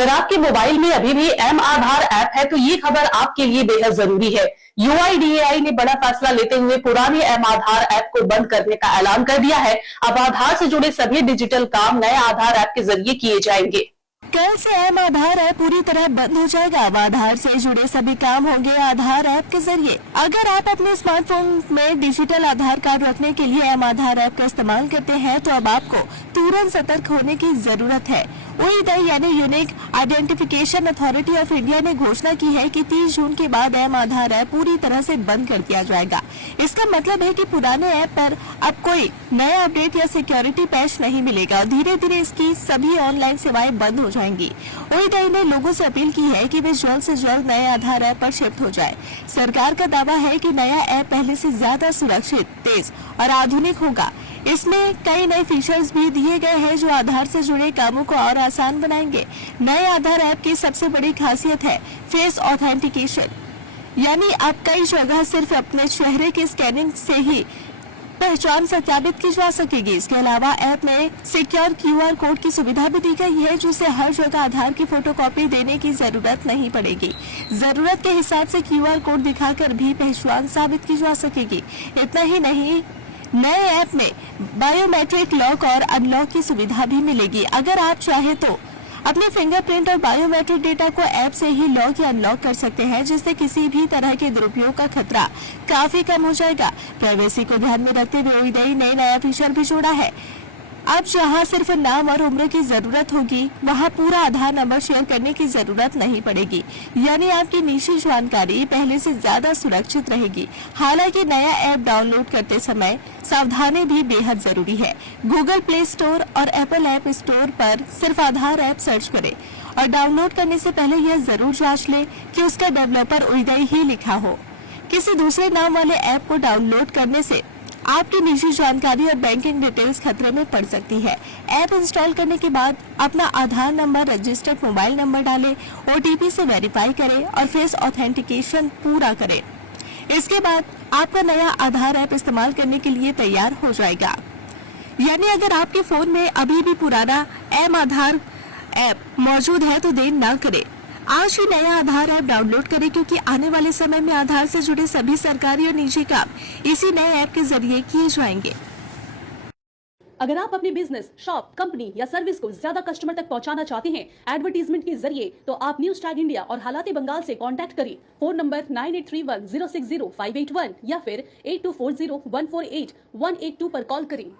अगर आपके मोबाइल में अभी भी एम आधार ऐप है तो ये खबर आपके लिए बेहद जरूरी है। यूआईडीएआई ने बड़ा फैसला लेते हुए पुराने एम आधार ऐप को बंद करने का ऐलान कर दिया है। अब आधार से जुड़े सभी डिजिटल काम नए आधार ऐप के जरिए किए जाएंगे। कल से एम आधार ऐप पूरी तरह बंद हो जाएगा। अब आधार से जुड़े सभी काम होंगे आधार ऐप के जरिए। अगर आप अपने स्मार्टफोन में डिजिटल आधार कार्ड रखने के लिए एम आधार ऐप का इस्तेमाल करते हैं तो अब आपको तुरंत सतर्क होने की जरूरत है। ओईडी यानी unique identification authority of India ने घोषणा की है कि 30 जून के बाद एम आधार ऐप पूरी तरह से बंद कर दिया जाएगा। इसका मतलब है कि पुराने ऐप पर अब कोई नया अपडेट या सिक्योरिटी पैच नहीं मिलेगा। धीरे धीरे इसकी सभी ऑनलाइन सेवाएं बंद हो जाएंगी। ओईडी ने लोगों से अपील की है कि वे जल्द से जल्द नए आधार ऐप पर शिफ्ट हो जाए। सरकार का दावा है कि नया ऐप पहले से ज्यादा सुरक्षित, तेज और आधुनिक होगा। इसमें कई नए फीचर्स भी दिए गए हैं जो आधार से जुड़े कामों को और आसान बनाएंगे। नए आधार ऐप की सबसे बड़ी खासियत है फेस ऑथेंटिकेशन, यानी आप कई जगह सिर्फ अपने चेहरे की स्कैनिंग से ही पहचान सत्यापित की जा सकेगी। इसके अलावा ऐप में सिक्योर क्यूआर कोड की सुविधा भी दी गई है, जिससे हर जगह आधार की फोटोकॉपी देने की जरूरत नहीं पड़ेगी। जरूरत के हिसाब से क्यूआर कोड दिखाकर भी पहचान साबित की जा सकेगी। इतना ही नहीं, नए ऐप में बायोमेट्रिक लॉक और अनलॉक की सुविधा भी मिलेगी। अगर आप चाहे तो अपने फिंगरप्रिंट और बायोमेट्रिक डेटा को ऐप से ही लॉक या अनलॉक कर सकते हैं, जिससे किसी भी तरह के दुरुपयोग का खतरा काफी कम हो जाएगा। प्राइवेसी को ध्यान में रखते हुए ओईडी ने नया फीचर भी जोड़ा है। अब जहां सिर्फ नाम और उम्र की जरूरत होगी, वहां पूरा आधार नंबर शेयर करने की जरूरत नहीं पड़ेगी, यानी आपकी निजी जानकारी पहले से ज्यादा सुरक्षित रहेगी। हालांकि नया ऐप डाउनलोड करते समय सावधानी भी बेहद जरूरी है। गूगल प्ले स्टोर और एप्पल ऐप स्टोर पर सिर्फ आधार ऐप सर्च करें और डाउनलोड करने से पहले यह जरूर जांच लें कि उसका डेवलपर ओईडी ही लिखा हो। किसी दूसरे नाम वाले ऐप को डाउनलोड करने से आपकी निजी जानकारी और बैंकिंग डिटेल्स खतरे में पड़ सकती है। ऐप इंस्टॉल करने के बाद अपना आधार नंबर, रजिस्टर्ड मोबाइल नंबर डालें, ओटीपी से वेरीफाई करें और फेस ऑथेंटिकेशन पूरा करें। इसके बाद आपका नया आधार ऐप इस्तेमाल करने के लिए तैयार हो जाएगा। यानी अगर आपके फोन में अभी भी पुराना एम आधार ऐप मौजूद है तो देर न करें, आज ही नया आधार ऐप डाउनलोड करें, क्योंकि आने वाले समय में आधार से जुड़े सभी सरकारी और निजी काम इसी नए ऐप के जरिए किए जाएंगे। अगर आप अपने बिजनेस, शॉप, कंपनी या सर्विस को ज्यादा कस्टमर तक पहुंचाना चाहते हैं एडवर्टीजमेंट के जरिए, तो आप न्यूज टैग इंडिया और हालाते बंगाल से कांटेक्ट करें। फोन नंबर 9831060581 या फिर 8240148182 पर कॉल करें।